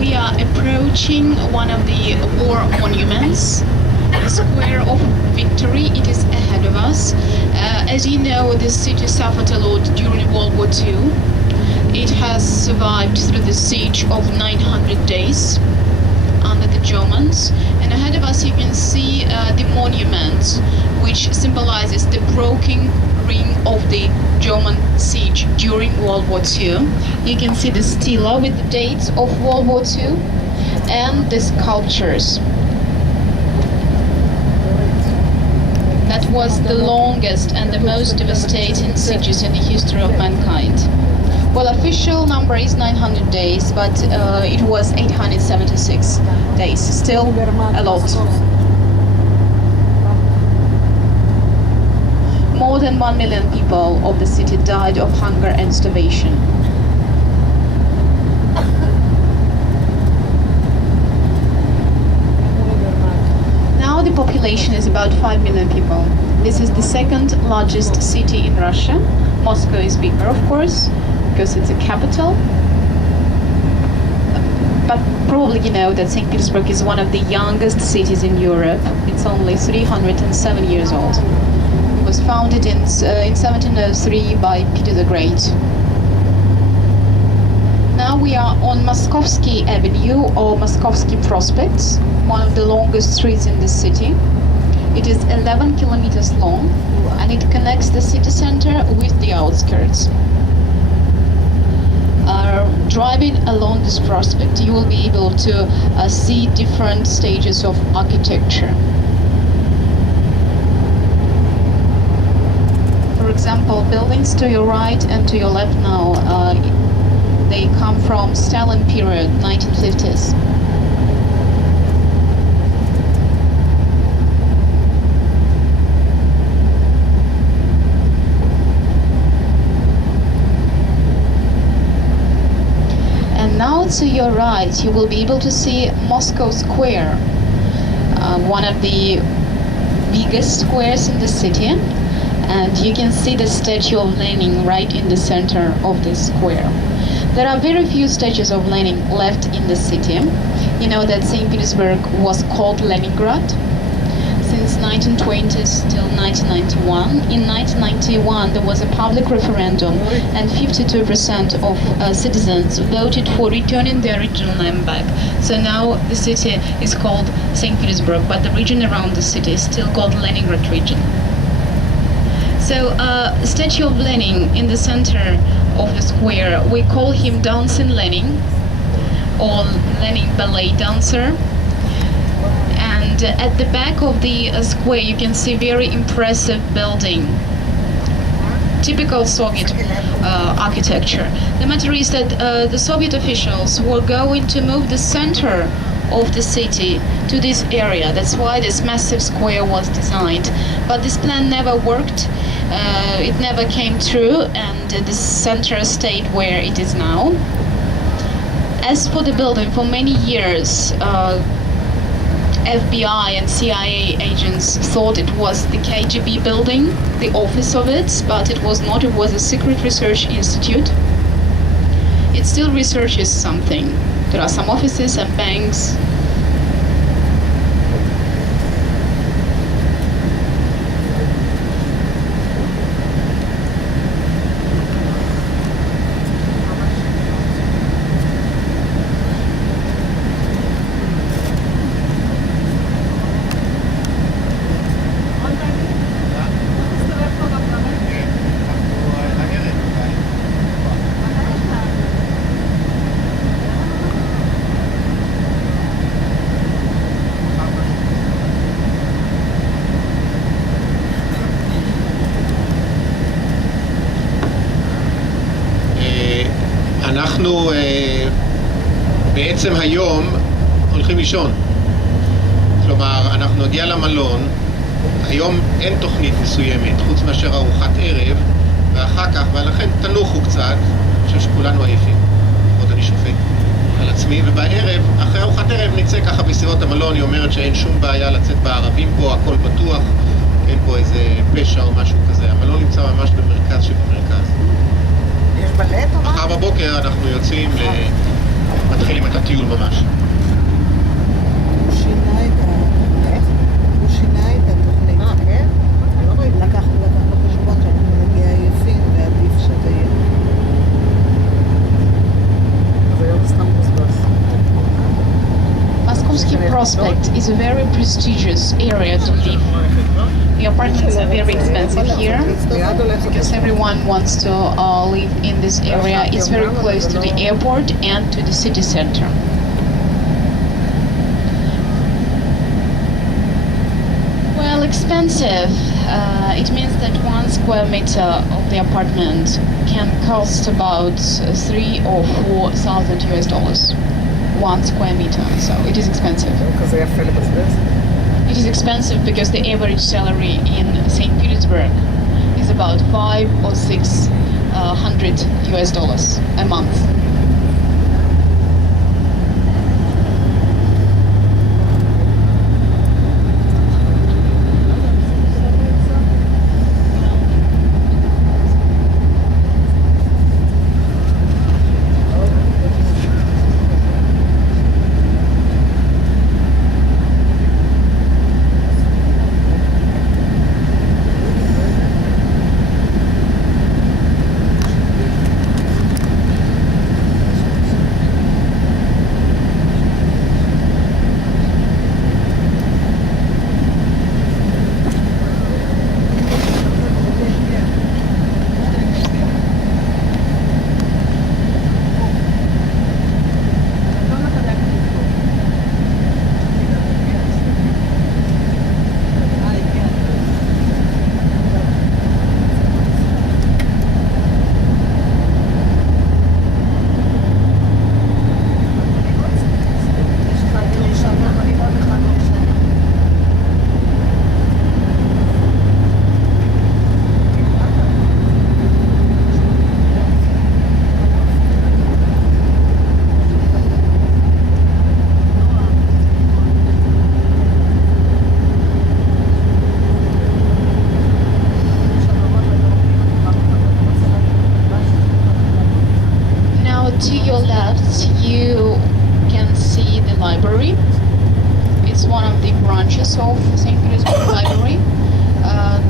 We are approaching one of the war monuments, the Square of Victory. It is ahead of us. As you know, this city suffered a lot during World War II. It has survived through the siege of 900 days under the Germans. And ahead of us you can see the monument, which symbolizes the broken ring of the German siege during World War II. You can see the stela with the dates of World War II and the sculptures. That was the longest and the most devastating sieges in the history of mankind. Well, official number is 900 days, but it was 876 days. Still a lot. More than 1 million people of the city died of hunger and starvation. Now the population is about 5 million people. This is the second largest city in Russia. Moscow is bigger, of course, because it's a capital. But probably you know that St. Petersburg is one of the youngest cities in Europe. It's only 307 years old. It was founded in 1703 by Peter the Great. Now we are on Moskovsky Avenue or Moskovsky Prospect, one of the longest streets in the city. It is 11 kilometers long and it connects the city center with the outskirts. Driving along this prospect, you will be able to see different stages of architecture. For example, buildings to your right and to your left now, they come from Stalin period, 1950s. Now to your right, you will be able to see Moscow Square, one of the biggest squares in the city, and you can see the statue of Lenin right in the center of this square. There are very few statues of Lenin left in the city. You know that St. Petersburg was called Leningrad since 1920s till 1991. In 1991 there was a public referendum and 52% of citizens voted for returning the original name back. So now the city is called St. Petersburg, but the region around the city is still called Leningrad region. So statue of Lenin in the center of the square, we call him Dancing Lenin or Lenin ballet dancer. And at the back of the square you can see very impressive building, typical Soviet architecture. The matter is that the Soviet officials were going to move the center of the city to this area. That's why this massive square was designed. But this plan never worked. It never came true, and the center stayed where it is now. As for the building, for many years FBI and CIA agents thought it was the KGB building, the office of it, but it was not. It was a secret research institute. It still researches something. There are some offices and banks. אנחנו בעצם היום הולכים לישון. כלומר, אנחנו נגיע למלון, היום אין תוכנית מסוימת, חוץ מאשר ארוחת ערב, ואחר כך, ולכן תנוחו קצת, אני חושב שכולנו עייפים, עוד אני שופט על עצמי, ובערב, אחרי ארוחת ערב נצא ככה בסביבות המלון, היא אומרת שאין שום בעיה לצאת בערבים פה, הכל בטוח, אין פה איזה פשע או משהו כזה, המלון נמצא ממש במרכז שבמרכז. יש בלט או מה? מחר בבוקר אנחנו יוצאים מתחילים את הטיול ממש. הוא שינה את התוכנית. כן? אני לא ראיתי. לקח בחשבון שאנחנו נגיע עייפים ועדיף שזה יהיה. אז היום סתם בוזבז. Moskovsky Prospect is a very prestigious area to live. The apartments are very expensive here because everyone wants to live in this area. It's very close to the airport and to the city center. Well, expensive. It means that 1 square meter of the apartment can cost about 3 or 4,000 US dollars. 1 square meter, so it is expensive. כזה יפה לבזבז. It is expensive because the average salary in St. Petersburg is about 5 or 600 US dollars a month. To your left, you can see the library. It's one of the branches of St. Petersburg Library.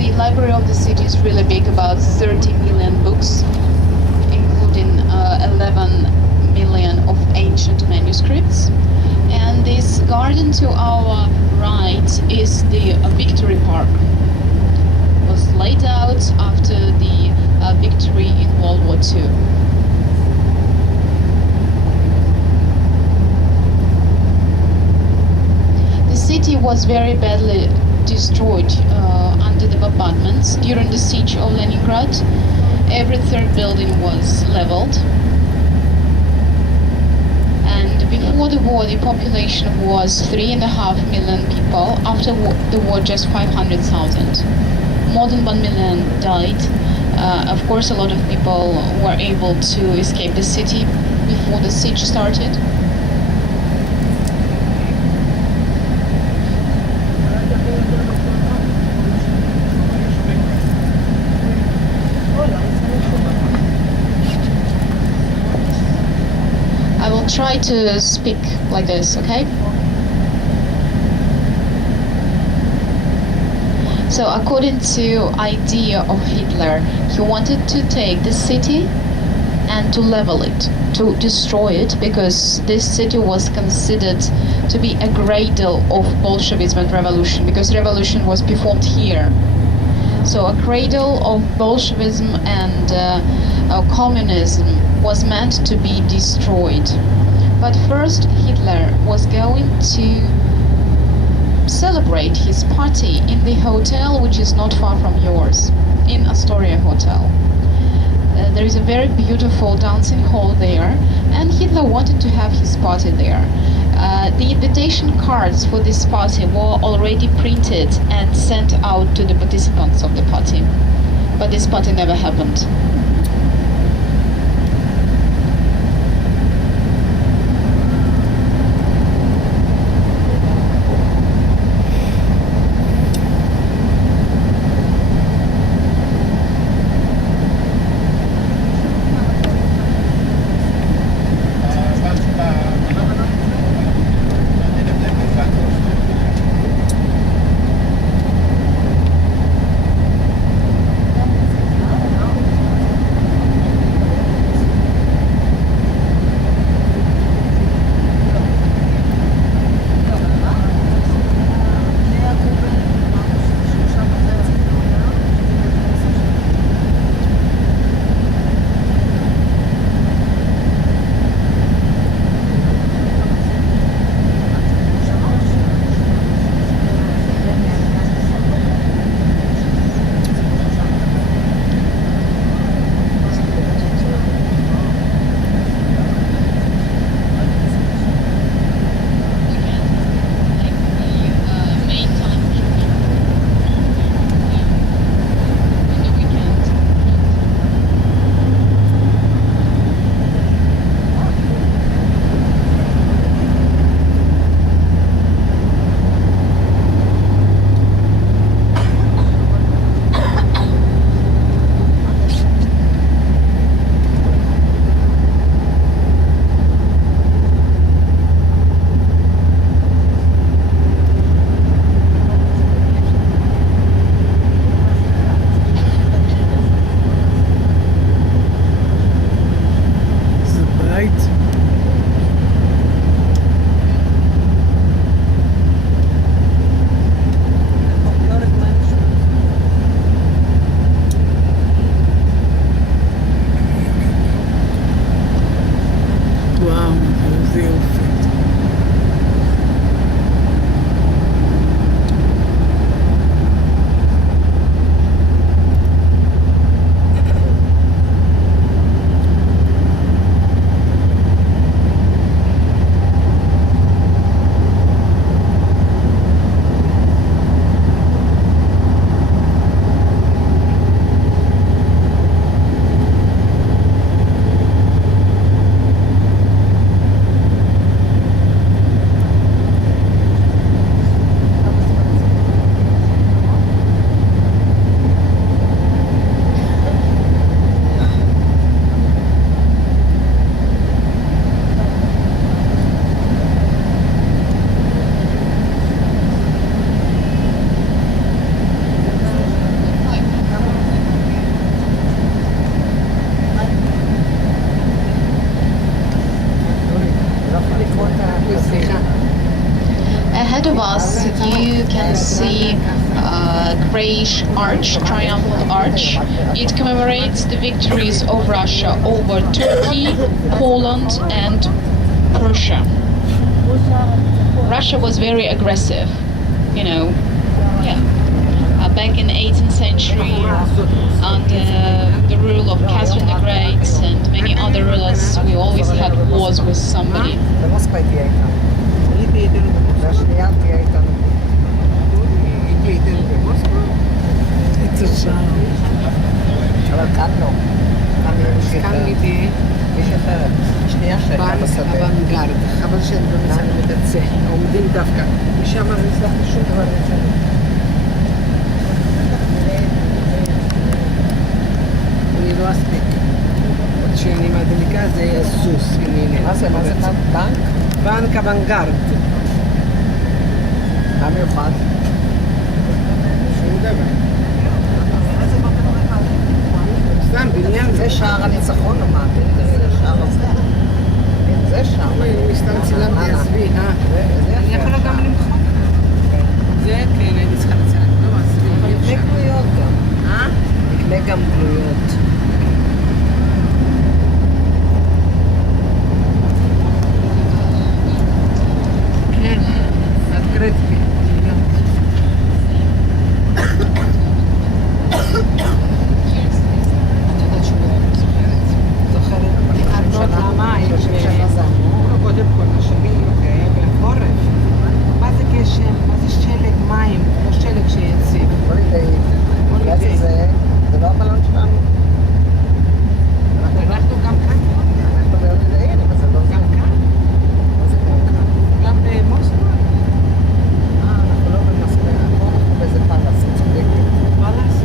The library of the city is really big, about 30 million books, including 11 million of ancient manuscripts. And this garden to our right is the Victory Park. It was laid out after the victory in World War II. The city was very badly destroyed under the bombardments during the siege of Leningrad. Every third building was leveled. And before the war, the population was 3.5 million people. After the war, just 500,000. More than 1 million died. Of course, a lot of people were able to escape the city before the siege started. I will try to speak like this, okay? So according to idea of Hitler, he wanted to take the city and to level it, to destroy it, because this city was considered to be a cradle of Bolshevism and revolution, because revolution was performed here. So a cradle of Bolshevism and communism was meant to be destroyed. But first Hitler was going to celebrate his party in the hotel which is not far from yours, in Astoria Hotel. There is a very beautiful dancing hall there, and Hitler wanted to have his party there. The invitation cards for this party were already printed and sent out to the participants of the party, but this party never happened. Ahead of us, you can see a grayish arch, triumphal arch. It commemorates the victories of Russia over Turkey, Poland, and Prussia. Russia was very aggressive, you know. Yeah. Back in the 18th century, under the rule of Catherine the Great and many other rulers, we always had wars with somebody. במוסקבה היא תהיה איתנו. היא תהיה איתנו. והשנייה תהיה איתנו. היא תהיה איתנו במוסקבה? אבל כאן לא. כאן היא תהיה. מישהי אחרת. השנייה שהייתה בשדה. אוונגרד. חבל שהם לא ניסנו את זה. עומדים דווקא. משם לא הצלחתי שום דבר לצלם. אני לא אספיק. עוד שאני מדליקה זה סוס. מה זה? מה זה בנק? בנק אוונגרד. מה מיוחד? שום דבר. סתם בניין. זה שער הניצחון או מה? זה שער הזה. זה שער. סתם צילמתי עזבי. אני יכולה גם למחוק. זה כן, אני צריכה לצלם. לא, עזבי. נקנה גלויות גם. נקנה גם גלויות. כן, את קרטקי. קודם כל, השנים בחורף. מה זה גשם? מה זה שלג מים? לא שלג שיציב. לידאי. זה לא הבלון שלנו. אנחנו גם כאן. אנחנו לידאי, אבל זה לא זה. גם כאן. מה זה גם כאן? גם במוסקבה. אנחנו לא במספר. אנחנו באיזה פלס, צודקת. פלס?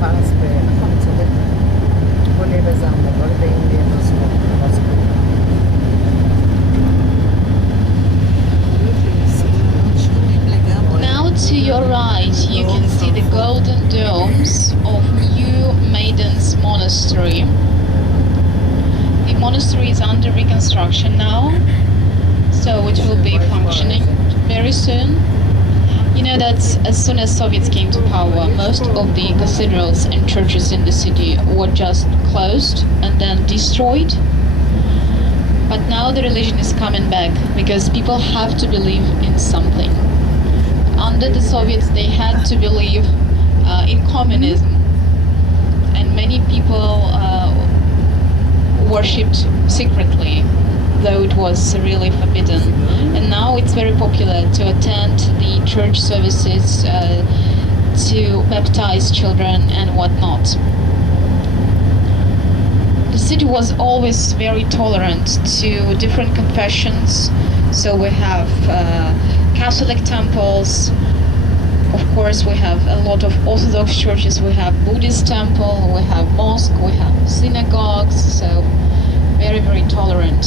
פלס נכון, צודקת. בוא נהיה באיזה עמדה, לא לידאי אם נהיה בסבור. Now to your right, you can see the golden domes of New Maiden's Monastery. The monastery is under reconstruction now, so it will be functioning very soon. You know that as soon as Soviets came to power, most of the cathedrals and churches in the city were just closed and then destroyed. But now the religion is coming back because people have to believe in something. Under the Soviets, they had to believe in communism, and many people worshipped secretly, though it was really forbidden. And now it's very popular to attend the church services, to baptize children and whatnot. The city was always very tolerant to different confessions, so we have Catholic temples, of course we have a lot of Orthodox churches, we have Buddhist temple, we have mosque, we have synagogues, so very, very tolerant.